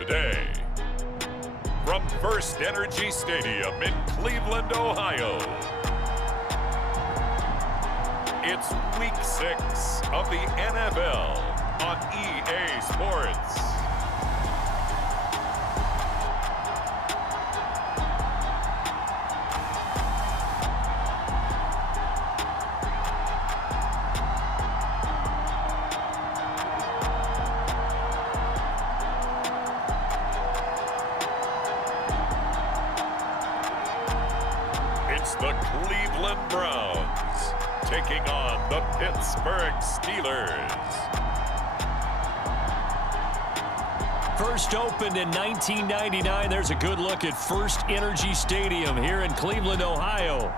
today. From First Energy Stadium in Cleveland, Ohio, it's Week 6 of the NFL on EA Sports. It's the Cleveland Browns taking on the Pittsburgh Steelers. First opened in 1999, there's a good look at First Energy Stadium here in Cleveland, Ohio.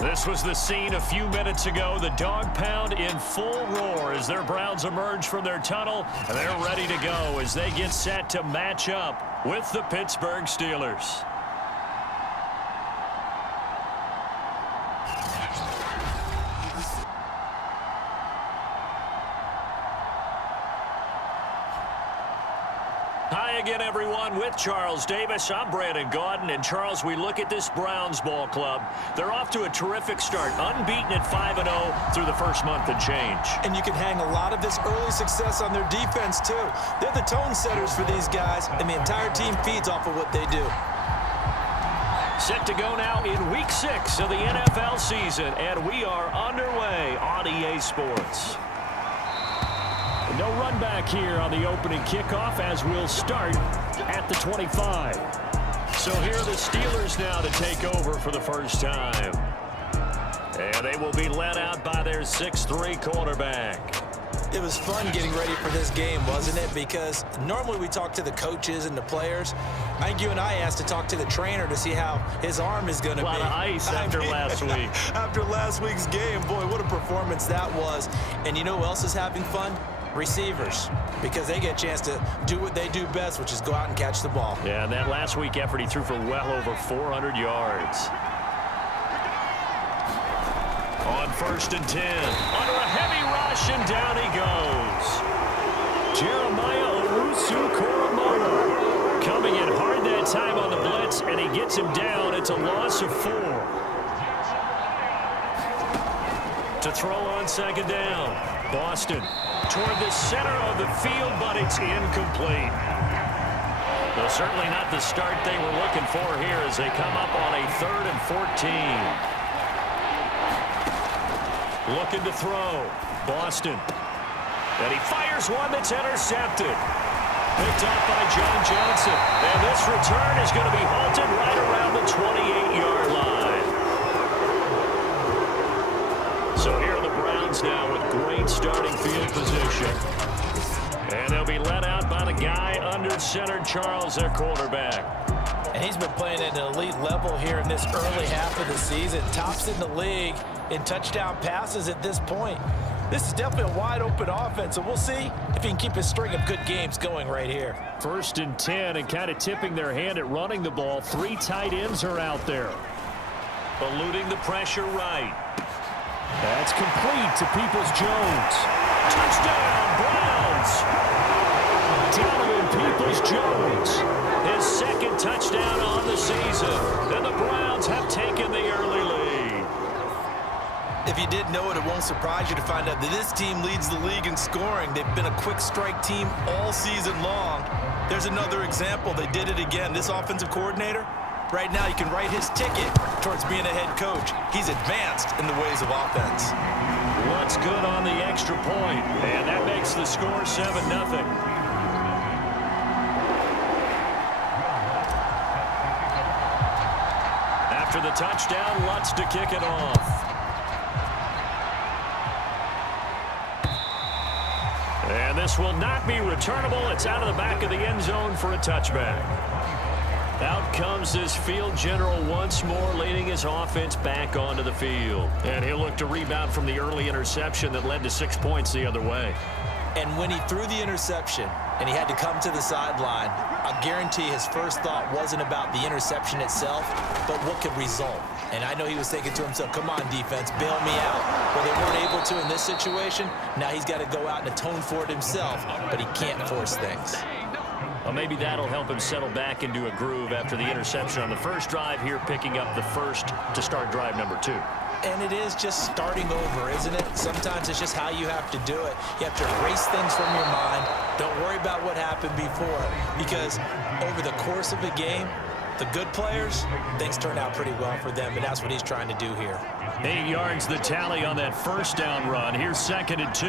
This was the scene a few minutes ago. The dog pound in full roar as their Browns emerge from their tunnel, and they're ready to go as they get set to match up with the Pittsburgh Steelers. Hi again, everyone. With Charles Davis, I'm Brandon Gaudin. And Charles, we look at this Browns ball club. They're off to a terrific start, unbeaten at 5-0 through the first month and change. And you can hang a lot of this early success on their defense, too. They're the tone setters for these guys, and the entire team feeds off of what they do. Set to go now in Week 6 of the NFL season, and we are underway on EA Sports. No run back here on the opening kickoff as we'll start at the 25. So here are the Steelers now to take over for the first time. And they will be led out by their 6'3" quarterback. It was fun getting ready for this game, wasn't it? Because normally we talk to the coaches and the players. I think you and I asked to talk to the trainer to see how his arm is going to be. A lot of ice after last week. After last week's game, boy, what a performance that was. And you know who else is having fun? Receivers, because they get a chance to do what they do best, which is go out and catch the ball. Yeah, and that last week effort, he threw for well over 400 yards. On 1st and 10, under a heavy rush, and down he goes. Jeremiah Owusu-Koramoah coming in hard that time on the blitz, and he gets him down. It's a loss of 4. To throw on 2nd down, Boston toward the center of the field, but it's incomplete. Well, certainly not the start they were looking for here as they come up on a 3rd and 14. Looking to throw. Boston. And he fires one that's intercepted. Picked up by John Johnson. And this return is going to be halted right around the 28-yard line. So here are the Browns now with great starting field position. And they'll be led out by the guy under center, Charles, their quarterback. And he's been playing at an elite level here in this early half of the season. Tops in the league in touchdown passes at this point. This is definitely a wide-open offense, and we'll see if he can keep his string of good games going right here. 1st and 10, and kind of tipping their hand at running the ball. 3 tight ends are out there. Eluding the pressure right. That's complete to Peoples-Jones. Touchdown, Browns! Donovan Peoples-Jones, his 2nd touchdown on the season. And the Browns have taken the early lead. If you didn't know it, it won't surprise you to find out that this team leads the league in scoring. They've been a quick strike team all season long. There's another example. They did it again. This offensive coordinator, right now you can write his ticket towards being a head coach. He's advanced in the ways of offense. What's good on the extra point, and that makes the score 7-0. After the touchdown, Lutz to kick it off. And this will not be returnable. It's out of the back of the end zone for a touchback. Out comes this field general once more, leading his offense back onto the field. And he'll look to rebound from the early interception that led to 6 points the other way. And when he threw the interception and he had to come to the sideline, I guarantee his first thought wasn't about the interception itself, but what could result. And I know he was thinking to himself, come on, defense, bail me out. Well, they weren't able to in this situation. Now he's got to go out and atone for it himself, but he can't force things. Well, maybe that'll help him settle back into a groove after the interception on the first drive here, picking up the first to start drive number 2. And it is just starting over, isn't it? Sometimes it's just how you have to do it. You have to erase things from your mind. Don't worry about what happened before, because over the course of a game, the good players, things turn out pretty well for them, and that's what he's trying to do here. 8 yards the tally on that first down run. Here's 2nd and 2.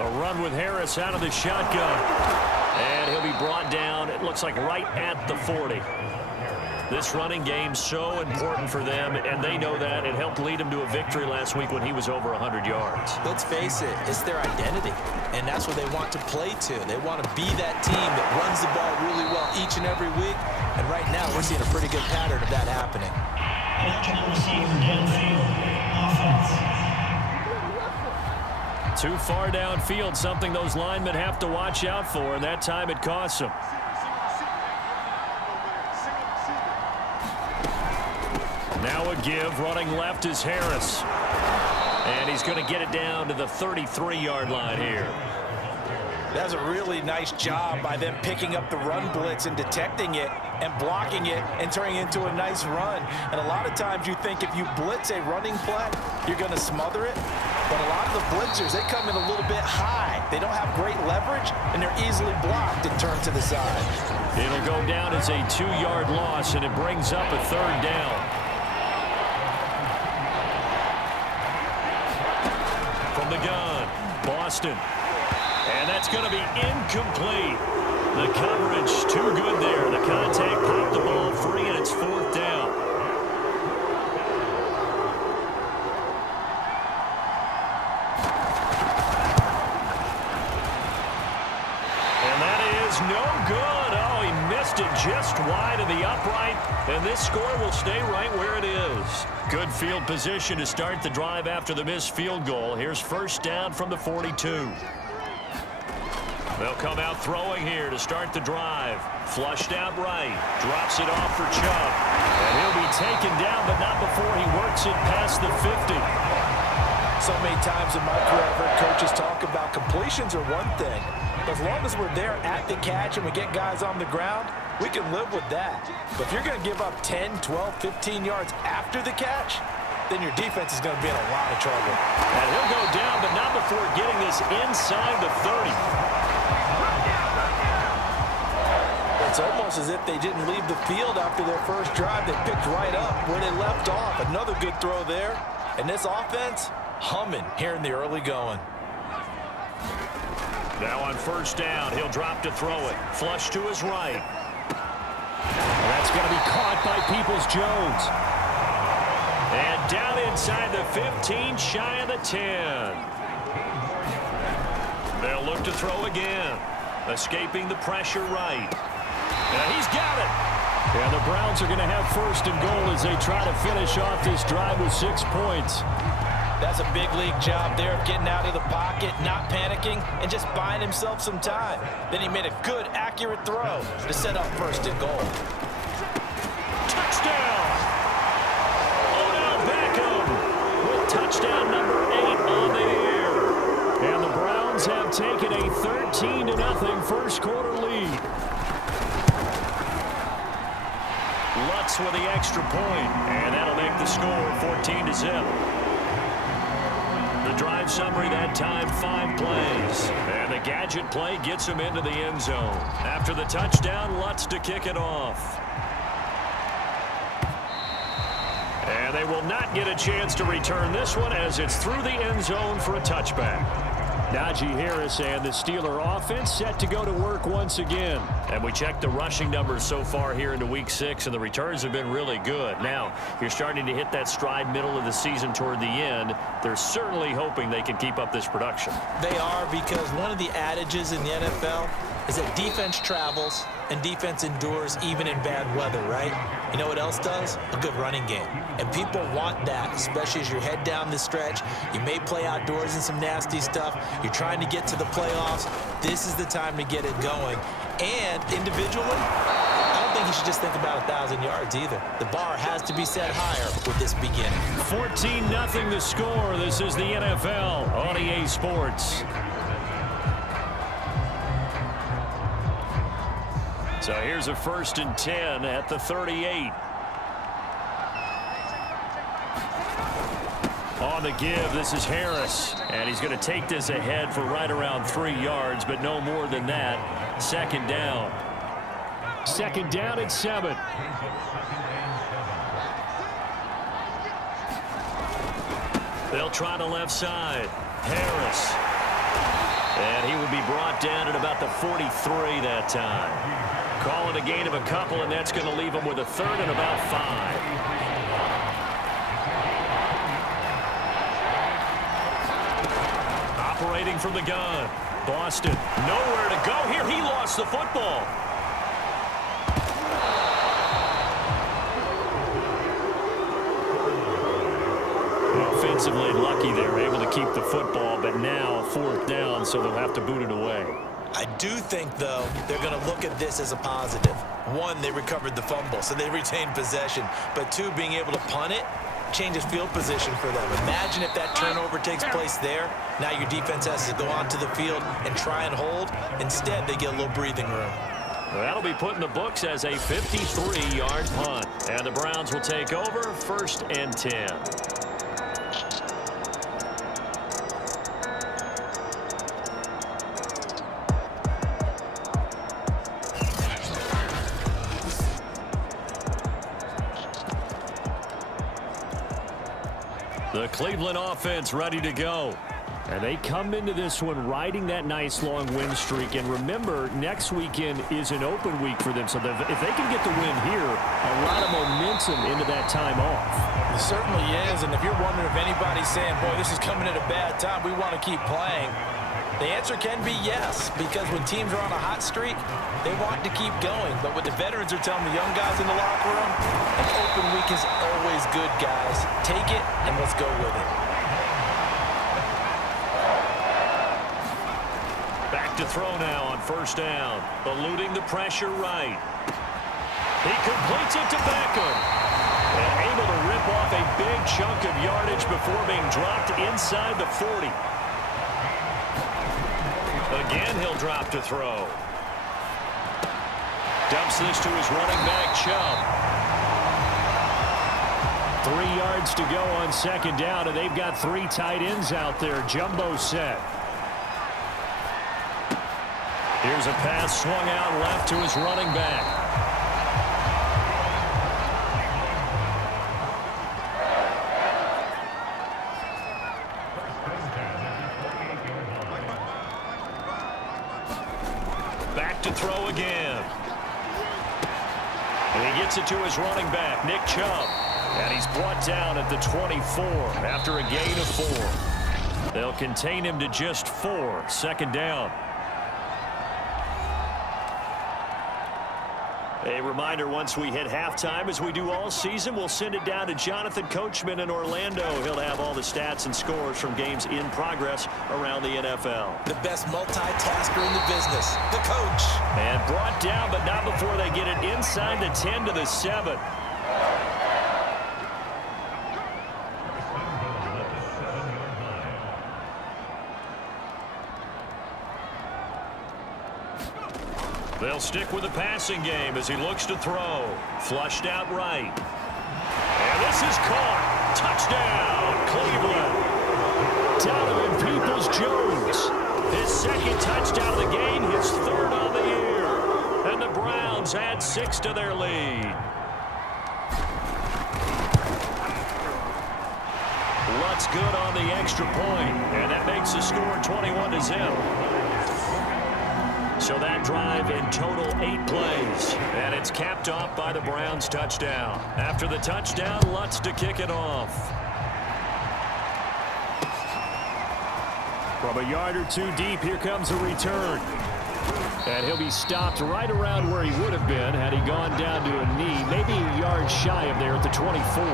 A run with Harris out of the shotgun. And he'll be brought down, it looks like right at the 40. This running game so important for them, and they know that. It helped lead them to a victory last week when he was over 100 yards. Let's face it, it's their identity, and that's what they want to play to. They want to be that team that runs the ball really well each and every week, and right now we're seeing a pretty good pattern of that happening. Too far downfield, something those linemen have to watch out for, and that time it costs them. Now a give, running left is Harris. And he's going to get it down to the 33-yard line here. That's a really nice job by them picking up the run blitz and detecting it and blocking it and turning it into a nice run. And a lot of times you think if you blitz a running play, you're going to smother it. But a lot of the blitzers, they come in a little bit high. They don't have great leverage, and they're easily blocked and turned to the side. It'll go down as a 2-yard loss, and it brings up a 3rd down. From the gun, Boston. And that's going to be incomplete. The coverage too good there. The contact popped the ball free, and it's 4th down. And that is no good. Oh, he missed it just wide of the upright. And this score will stay right where it is. Good field position to start the drive after the missed field goal. Here's 1st down from the 42. They'll come out throwing here to start the drive. Flushed out right. Drops it off for Chubb. And he'll be taken down, but not before he works it past the 50. So many times in my career, I've heard coaches talk about completions are one thing. But as long as we're there at the catch and we get guys on the ground, we can live with that. But if you're going to give up 10, 12, 15 yards after the catch, then your defense is going to be in a lot of trouble. And he'll go down, but not before getting this inside the 30. It's almost as if they didn't leave the field after their first drive. They picked right up where they left off. Another good throw there. And this offense, humming here in the early going. Now on 1st down, he'll drop to throw it. Flush to his right. That's going to be caught by Peoples-Jones. And down inside the 15, shy of the 10. They'll look to throw again. Escaping the pressure right. And he's got it. And the Browns are going to have 1st and goal as they try to finish off this drive with 6 points. That's a big league job there of getting out of the pocket, not panicking, and just buying himself some time. Then he made a good, accurate throw to set up 1st and goal. Touchdown! Odell Beckham with touchdown number 8 on the year. And the Browns have taken a 13-0 first quarter lead. Lutz with the extra point, and that'll make the score 14-0. The drive summary that time, 5 plays. And the gadget play gets him into the end zone. After the touchdown, Lutz to kick it off. And they will not get a chance to return this one as it's through the end zone for a touchback. Najee Harris and the Steeler offense set to go to work once again. And we checked the rushing numbers so far here into Week 6, and the returns have been really good. Now, you're starting to hit that stride middle of the season toward the end. They're certainly hoping they can keep up this production. They are, because one of the adages in the NFL is that defense travels and defense endures even in bad weather, right? You know what else does? A good running game. And people want that, especially as you head down the stretch. You may play outdoors in some nasty stuff. You're trying to get to the playoffs. This is the time to get it going. And individually, I don't think you should just think about 1,000 yards either. The bar has to be set higher with this beginning. 14-0 the score. This is the NFL on EA Sports. So here's a 1st and 10 at the 38. On the give, this is Harris. And he's going to take this ahead for right around 3 yards, but no more than that. 2nd down. 2nd down and 7. They'll try the left side. Harris. And he will be brought down at about the 43 that time. Call it a gain of a couple, and that's going to leave him with a 3rd and about 5. Operating from the gun. Boston. Nowhere to go here. He lost the football. Offensively lucky they were able to keep the football, but now 4th down, so they'll have to boot it away. I do think, though, they're going to look at this as a positive. 1, they recovered the fumble, so they retained possession. But 2, being able to punt it changes field position for them. Imagine if that turnover takes place there. Now your defense has to go onto the field and try and hold. Instead, they get a little breathing room. Well, that'll be put in the books as a 53-yard punt. And the Browns will take over 1st and 10. The Cleveland offense ready to go. And they come into this one riding that nice long win streak. And remember, next weekend is an open week for them. So if they can get the win here, a lot of momentum into that time off. It certainly is. And if you're wondering if anybody's saying, boy, this is coming at a bad time, we want to keep playing, the answer can be yes. Because when teams are on a hot streak, they want to keep going. But what the veterans are telling the young guys in the locker room, an open week is always good, guys. Take it and let's go with it. Back to throw now on 1st down. Eluding the pressure right. He completes it to Beckham. And able to rip off a big chunk of yardage before being dropped inside the 40. Again, he'll drop to throw. Dumps this to his running back, Chubb. 3 yards to go on 2nd down, and they've got 3 tight ends out there. Jumbo set. Here's a pass swung out left to his running back. Back to throw again. And he gets it to his running back, Nick Chubb. And he's brought down at the 24 after a gain of 4. They'll contain him to just 4. 2nd down. A reminder, once we hit halftime, as we do all season, we'll send it down to Jonathan Coachman in Orlando. He'll have all the stats and scores from games in progress around the NFL. The best multitasker in the business, the coach. And brought down, but not before they get it inside the 10 to the 7. They'll stick with the passing game as he looks to throw. Flushed out right. And this is caught. Touchdown, Cleveland. Donovan Peoples-Jones. His 2nd touchdown of the game, his 3rd on the year. And the Browns add 6 to their lead. Lutz good on the extra point, and that makes the score 21-0. So that drive in total 8 plays. And it's capped off by the Browns touchdown. After the touchdown, Lutz to kick it off. From a yard or 2 deep, here comes a return. And he'll be stopped right around where he would have been had he gone down to a knee, maybe a yard shy of there at the 24.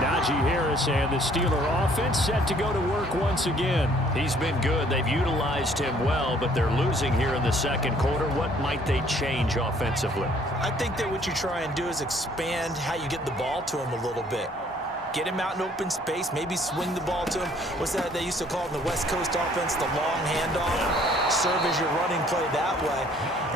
Najee Harris and the Steeler offense set to go to work once again. He's been good. They've utilized him well, but they're losing here in the 2nd quarter. What might they change offensively? I think that what you try and do is expand how you get the ball to him a little bit. Get him out in open space, maybe swing the ball to him. What's that they used to call in the West Coast offense, the long handoff? serve as your running play that way,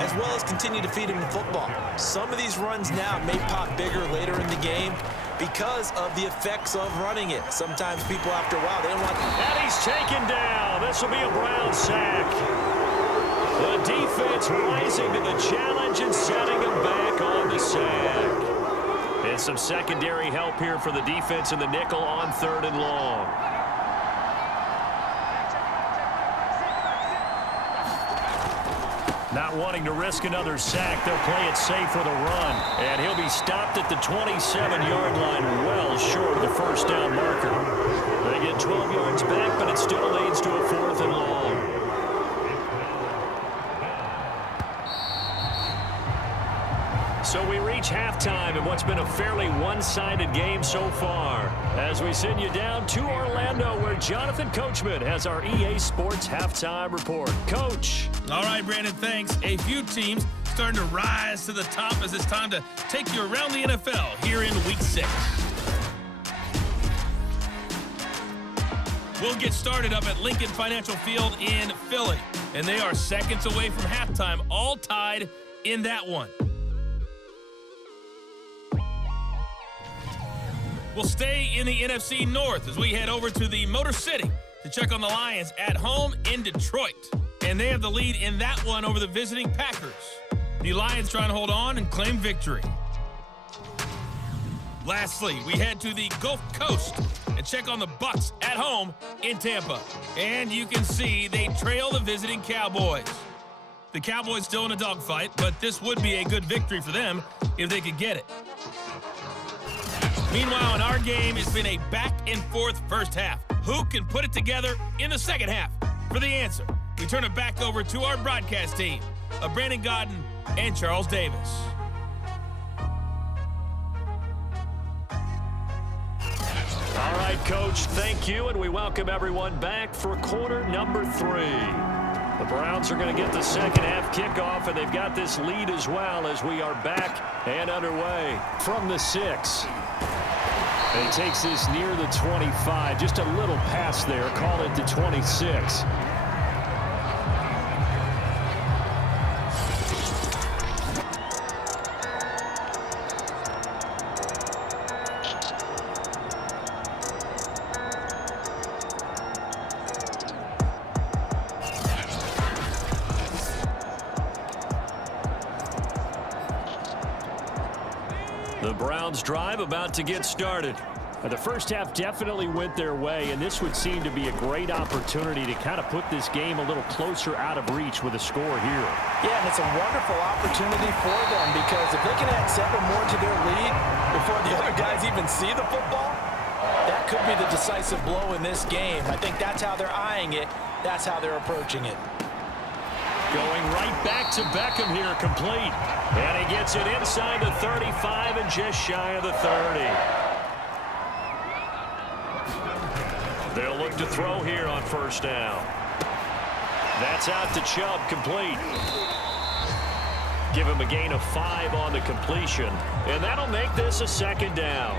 as well as continue to feed him the football. Some of these runs now may pop bigger later in the game because of the effects of running it. Sometimes people, after a while, they don't want... And he's taken down. This will be a Brown sack. The defense rising to the challenge and setting him back on the sack. And some secondary help here for the defense in the nickel on 3rd and long. Not wanting to risk another sack, they'll play it safe with a run. And he'll be stopped at the 27-yard line, well short of the first down marker. They get 12 yards back, but it still leads to a 4th and long. So we reach halftime in what's been a fairly one-sided game so far. As we send you down to Orlando, where Jonathan Coachman has our EA Sports Halftime Report. Coach. All right, Brandon, thanks. A few teams starting to rise to the top as it's time to take you around the NFL here in Week 6. We'll get started up at Lincoln Financial Field in Philly, and they are seconds away from halftime, all tied in that one. We'll stay in the NFC North as we head over to the Motor City to check on the Lions at home in Detroit. And they have the lead in that one over the visiting Packers. The Lions trying to hold on and claim victory. Lastly, we head to the Gulf Coast and check on the Bucs at home in Tampa. And you can see they trail the visiting Cowboys. The Cowboys still in a dogfight, but this would be a good victory for them if they could get it. Meanwhile, in our game, it's been a back-and-forth first half. Who can put it together in the second half? For the answer, we turn it back over to our broadcast team of Brandon Godden and Charles Davis. All right, Coach, thank you, and we welcome everyone back for quarter number 3. The Browns are going to get the second half kickoff, and they've got this lead as well as we are back and underway from the 6. And he takes this near the 25, just a little pass there, call it the 26. The Browns drive about to get started. The first half definitely went their way, and this would seem to be a great opportunity to kind of put this game a little closer out of reach with a score here. Yeah, and it's a wonderful opportunity for them because if they can add 7 more to their lead before the other guys even see the football, that could be the decisive blow in this game. I think that's how they're eyeing it. That's how they're approaching it. Going right back to Beckham here, complete. And he gets it inside the 35 and just shy of the 30. They'll look to throw here on first down. That's out to Chubb, complete. Give him a gain of 5 on the completion. And that'll make this a second down.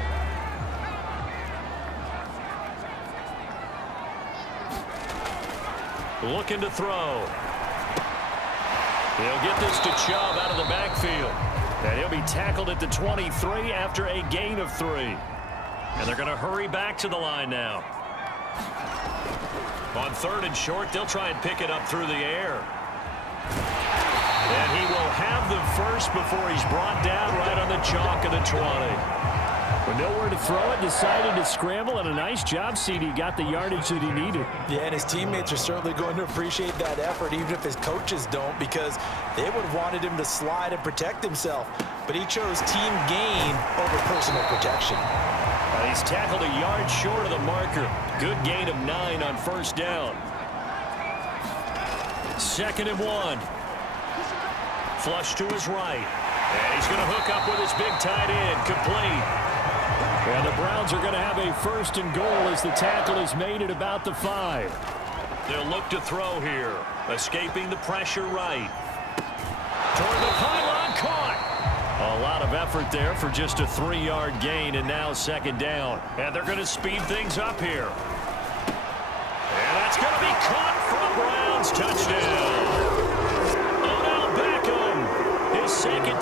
Looking to throw. He'll get this to Chubb out of the backfield. And he'll be tackled at the 23 after a gain of 3. And they're going to hurry back to the line now. On 3rd and short, they'll try and pick it up through the air. And he will have the first before he's brought down right on the chalk of the 20. With nowhere to throw it, decided to scramble, and a nice job, CD. Got the yardage that he needed. Yeah, and his teammates are certainly going to appreciate that effort, even if his coaches don't, because they would have wanted him to slide and protect himself. But he chose team gain over personal protection. He's tackled a yard short of the marker. Good gain of 9 on first down. 2nd and 1. Flush to his right. And he's going to hook up with his big tight end. Complete. And the Browns are going to have a 1st and goal as the tackle is made at about the 5. They'll look to throw here. Escaping the pressure right. Toward the pylon, caught. A lot of effort there for just a 3-yard gain, and now 2nd down. And they're going to speed things up here. And that's going to be caught for a Browns touchdown.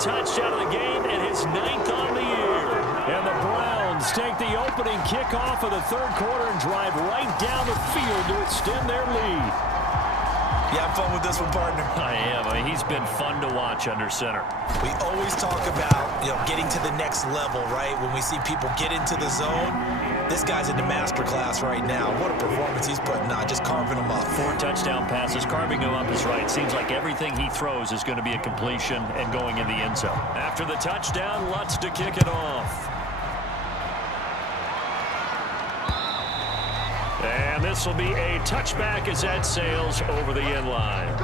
touchdown of the game and his 9th on the year. And the Browns take the opening kickoff of the third quarter and drive right down the field to extend their lead. You have fun with this one, partner? I am. I mean, he's been fun to watch under center. We always talk about, getting to the next level, right? When we see people get into the zone, this guy's in the master class right now. What a performance he's putting on, just carving them up. 4 touchdown passes, carving him up is right. Seems like everything he throws is going to be a completion and going in the end zone. After the touchdown, Lutz to kick it off. And this will be a touchback as that sails over the end line.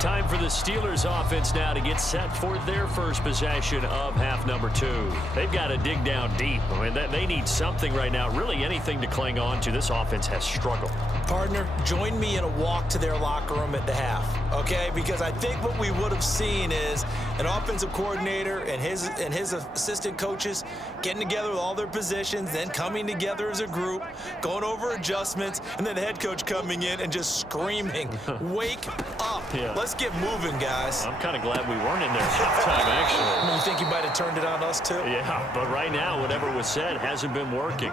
Time for the Steelers offense now to get set for their first possession of half number 2. They've got to dig down deep. I mean, they need something right now, really anything to cling on to. This offense has struggled. Partner, join me in a walk to their locker room at the half, okay? Because I think what we would have seen is an offensive coordinator and his assistant coaches getting together with all their positions, then coming together as a group, going over adjustments, and then the head coach coming in and just screaming, wake up. Yeah. Let's get moving, guys. I'm kind of glad we weren't in there halftime, actually. You think you might have turned it on us, too? Yeah, but right now, whatever was said hasn't been working.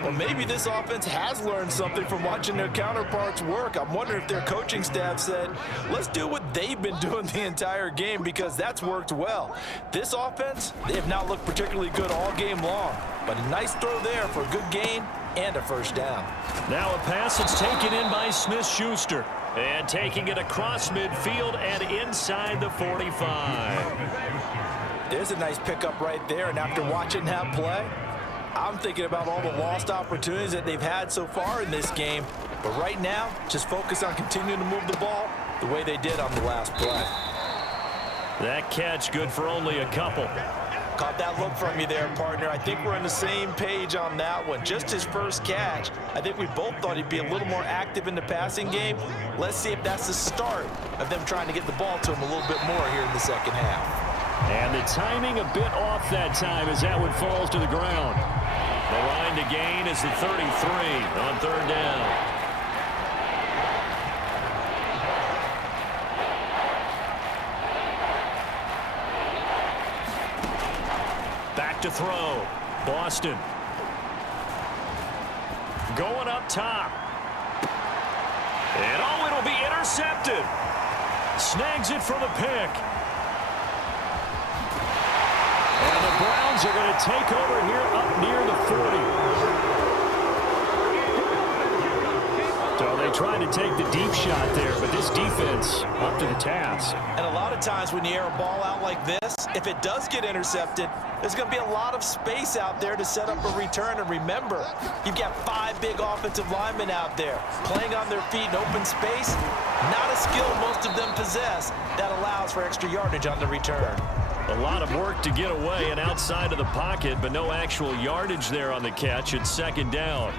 Well, maybe this offense has learned something from watching their counterparts work. I'm wondering if their coaching staff said, let's do what they've been doing the entire game, because that's worked well. This offense, they have not looked particularly good all game long, but a nice throw there for a good gain and a first down. Now a pass that's taken in by Smith-Schuster. And taking it across midfield and inside the 45. There's a nice pickup right there, and after watching that play, I'm thinking about all the lost opportunities that they've had so far in this game. But right now, just focus on continuing to move the ball the way they did on the last play. That catch good for only a couple. Caught that look from you there, partner. I think we're on the same page on that one. Just his first catch. I think we both thought he'd be a little more active in the passing game. Let's see if that's the start of them trying to get the ball to him a little bit more here in the second half. And the timing a bit off that time as that one falls to the ground. The line to gain is the 33 on third down. Back to throw. Boston. Going up top. And oh, it'll be intercepted. Snags it for the pick. And the Browns are going to take over here up near the 40. So they tried to take the deep shot there, but this defense up to the task. And a lot of times when you air a ball out like this, if it does get intercepted, there's going to be a lot of space out there to set up a return. And remember, you've got 5 big offensive linemen out there playing on their feet in open space. Not a skill most of them possess that allows for extra yardage on the return. A lot of work to get away and outside of the pocket, but no actual yardage there on the catch. It's second down.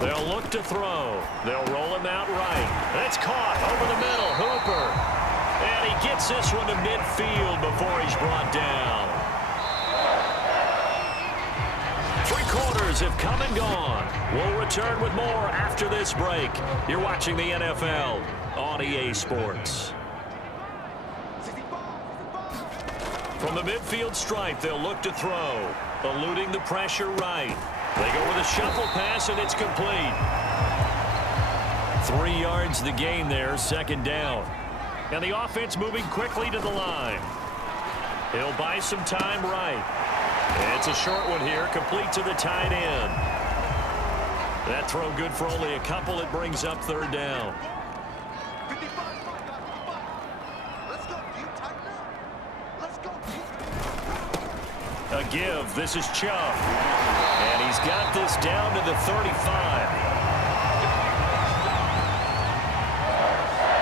They'll look to throw. They'll roll him out right. That's caught over the middle. Hooper. And he gets this one to midfield before he's brought down. 3 quarters have come and gone. We'll return with more after this break. You're watching the NFL on EA Sports. From the midfield stripe, they'll look to throw. Eluding the pressure right. They go with a shuffle pass, and it's complete. 3 yards the gain there, second down. And the offense moving quickly to the line. He'll buy some time right. It's a short one here, complete to the tight end. That throw good for only a couple. It brings up third down. A give. This is Chubb. And he's got this down to the 35.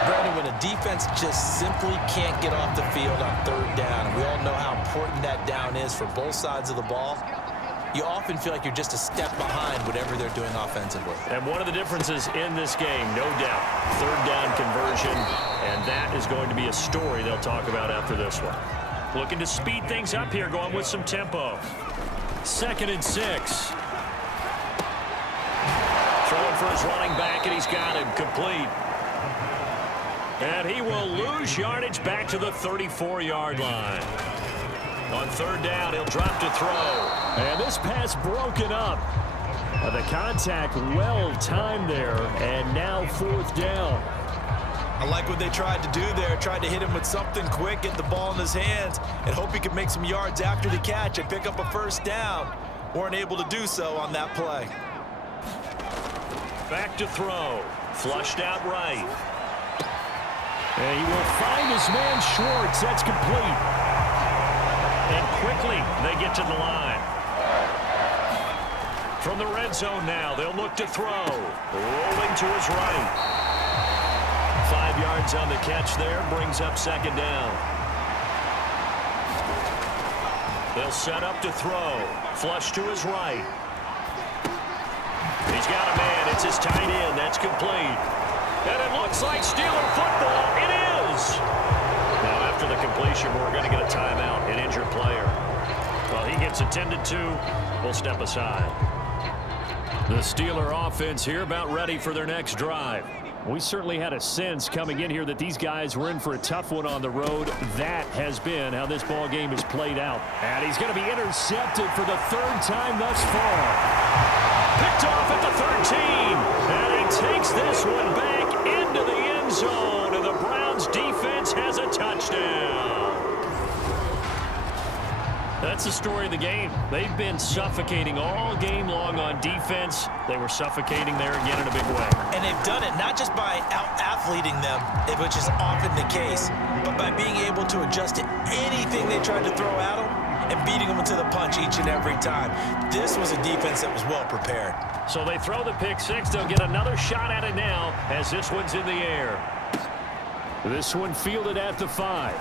Brandon, when a defense just simply can't get off the field on third down, and we all know how important that down is for both sides of the ball, you often feel like you're just a step behind whatever they're doing offensively. And one of the differences in this game, no doubt, third down conversion, and that is going to be a story they'll talk about after this one. Looking to speed things up here, going with some tempo. 2nd and 6. Throwing for his running back, and he's got him complete. And he will lose yardage back to the 34-yard line. On third down, he'll drop to throw. And this pass broken up. The contact well timed there, and now fourth down. I like what they tried to do there. Tried to hit him with something quick, get the ball in his hands, and hope he could make some yards after the catch and pick up a first down. Weren't able to do so on that play. Back to throw. Flushed out right. And he will find his man Schwartz. That's complete. And quickly, they get to the line. From the red zone now, they'll look to throw. Rolling to his right. 5 yards on the catch there, brings up second down. They'll set up to throw. Flush to his right. He's got a man. It's his tight end. That's complete. And it looks like Steeler football. It is. Now, after the completion, we're going to get a timeout, an injured player. While he gets attended to, we'll step aside. The Steeler offense here about ready for their next drive. We certainly had a sense coming in here that these guys were in for a tough one on the road. That has been how this ball game has played out. And he's going to be intercepted for the third time thus far. Picked off at the 13. And he takes this one back into the end zone. And the Browns defense has a touchdown. That's the story of the game. They've been suffocating all game long on defense. They were suffocating there again in a big way. And they've done it not just by out-athleting them, which is often the case, but by being able to adjust to anything they tried to throw at them and beating them to the punch each and every time. This was a defense that was well prepared. So they throw the pick six. They'll get another shot at it now as this one's in the air. This one fielded at the 5.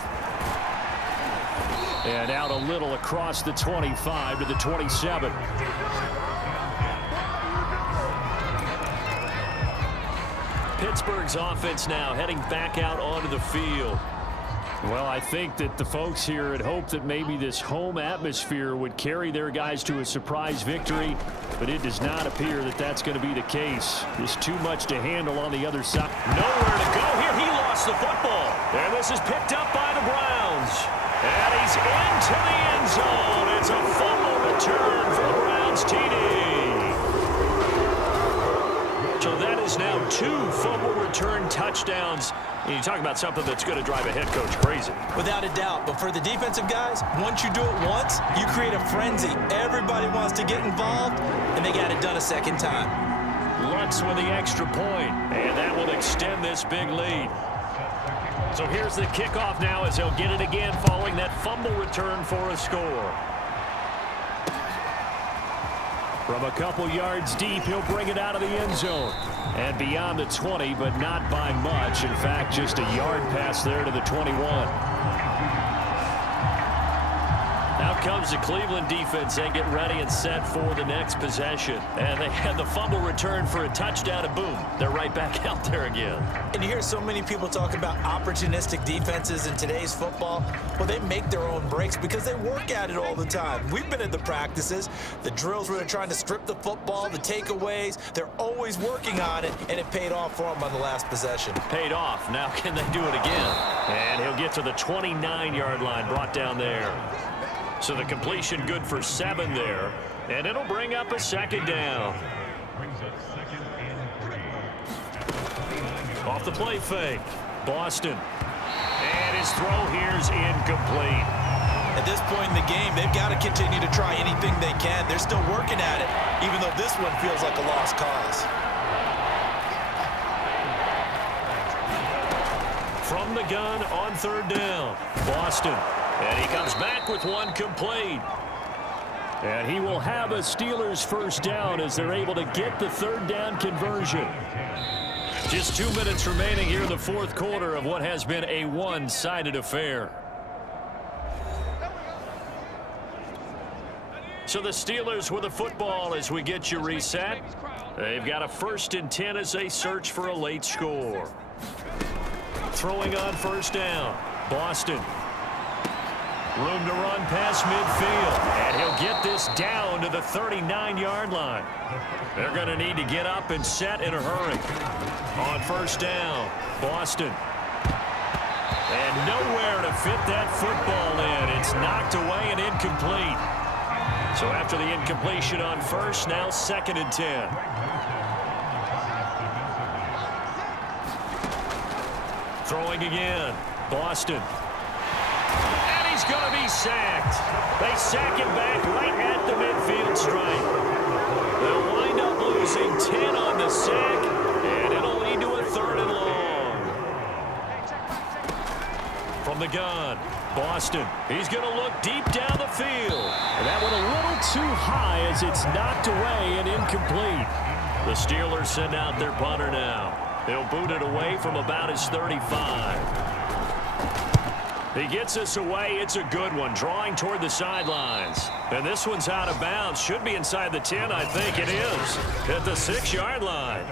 And out a little across the 25 to the 27. Pittsburgh's offense now heading back out onto the field. Well, I think that the folks here had hoped that maybe this home atmosphere would carry their guys to a surprise victory, but it does not appear that that's going to be the case. There's too much to handle on the other side. Nowhere to go here. He lost the football. And this is picked up by the Browns. And he's into the end zone. It's a fumble return for the Browns TD. So that is now 2 fumble return touchdowns. And you talk about something that's going to drive a head coach crazy. Without a doubt. But for the defensive guys, once you do it once, you create a frenzy. Everybody wants to get involved, and they got it done a second time. Lutz with the extra point, and that will extend this big lead. So here's the kickoff now as they'll get it again following that fumble return for a score. From a couple yards deep, he'll bring it out of the end zone. And beyond the 20, but not by much. In fact, just a yard pass there to the 21. Now comes the Cleveland defense. They get ready and set for the next possession. And they had the fumble return for a touchdown, and boom, they're right back out there again. And you hear so many people talk about opportunistic defenses in today's football. Well, they make their own breaks because they work at it all the time. We've been at the practices, the drills where they're trying to strip the football, the takeaways. They're always working on it, and it paid off for them on the last possession. Paid off. Now can they do it again? And he'll get to the 29-yard line, brought down there. So the completion good for 7 there, and it'll bring up a second down. Off the play fake, Boston. And his throw here's incomplete. At this point in the game, they've got to continue to try anything they can. They're still working at it, even though this one feels like a lost cause. From the gun on third down, Boston. And he comes back with one complete. And he will have a Steelers first down as they're able to get the third down conversion. Just 2 minutes remaining here in the fourth quarter of what has been a one-sided affair. So the Steelers with the football as we get you reset. They've got a 1st and 10 as they search for a late score. Throwing on first down, Boston. Room to run past midfield, and he'll get this down to the 39-yard line. They're going to need to get up and set in a hurry. On first down, Boston. And nowhere to fit that football in. It's knocked away and incomplete. So after the incompletion on first, now 2nd and 10. Throwing again, Boston. And he's going to be sacked. They sack him back right at the midfield stripe. They'll wind up losing 10 on the sack, and it'll lead to a 3rd and long. From the gun, Boston. He's going to look deep down the field. And that went a little too high as it's knocked away and incomplete. The Steelers send out their punter now. He'll boot it away from about his 35. He gets us away. It's a good one, drawing toward the sidelines. And this one's out of bounds. Should be inside the 10, I think it is. At the 6-yard line.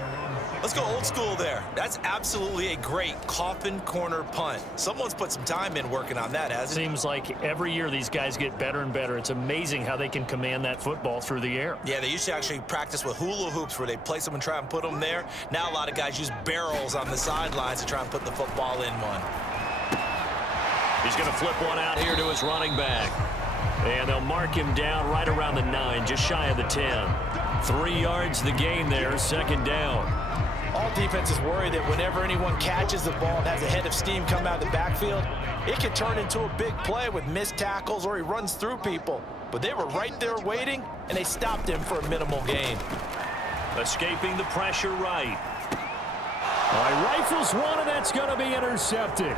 Let's go old school there. That's absolutely a great coffin corner punt. Someone's put some time in working on that, hasn't it? Seems like every year these guys get better and better. It's amazing how they can command that football through the air. Yeah, they used to actually practice with hula hoops where they place them and try and put them there. Now a lot of guys use barrels on the sidelines to try and put the football in one. He's going to flip one out here to his running back. And they'll mark him down right around the 9, just shy of the 10. 3 yards the gain there, 2nd down. All defenses worry that whenever anyone catches the ball and has a head of steam come out of the backfield, it can turn into a big play with missed tackles or he runs through people. But they were right there waiting, and they stopped him for a minimal gain. Escaping the pressure right. All right, rifles one, and that's going to be intercepted.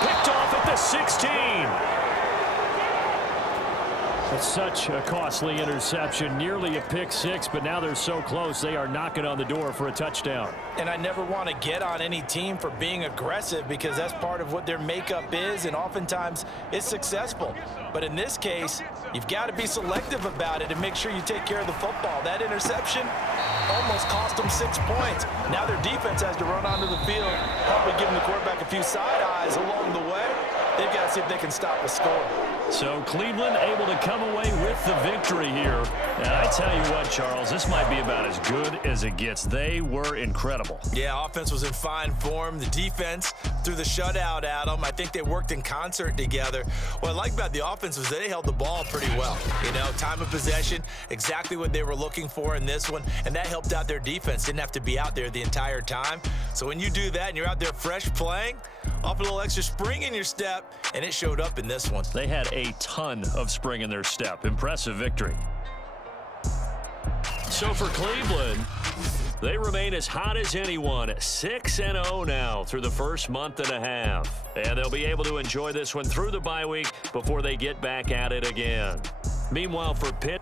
Picked off at the 16. It's such a costly interception, nearly a pick 6, but now they're so close they are knocking on the door for a touchdown. And I never want to get on any team for being aggressive because that's part of what their makeup is, and oftentimes it's successful. But in this case, you've got to be selective about it and make sure you take care of the football. That interception almost cost them 6 points. Now their defense has to run onto the field, probably giving the quarterback a few side eyes along the way. They've got to see if they can stop the score. So Cleveland able to come away with the victory here. And I tell you what, Charles, this might be about as good as it gets. They were incredible. Yeah, offense was in fine form. The defense threw the shutout at them. I think they worked in concert together. What I like about the offense was they held the ball pretty well. You know, time of possession, exactly what they were looking for in this one, and that helped out their defense. Didn't have to be out there the entire time. So when you do that and you're out there fresh playing, off a little extra spring in your step, and it showed up in this one. They had a ton of spring in their step. Impressive victory. So for Cleveland, they remain as hot as anyone, 6-0 now through the first month and a half. And they'll be able to enjoy this one through the bye week before they get back at it again. Meanwhile, for Pitt,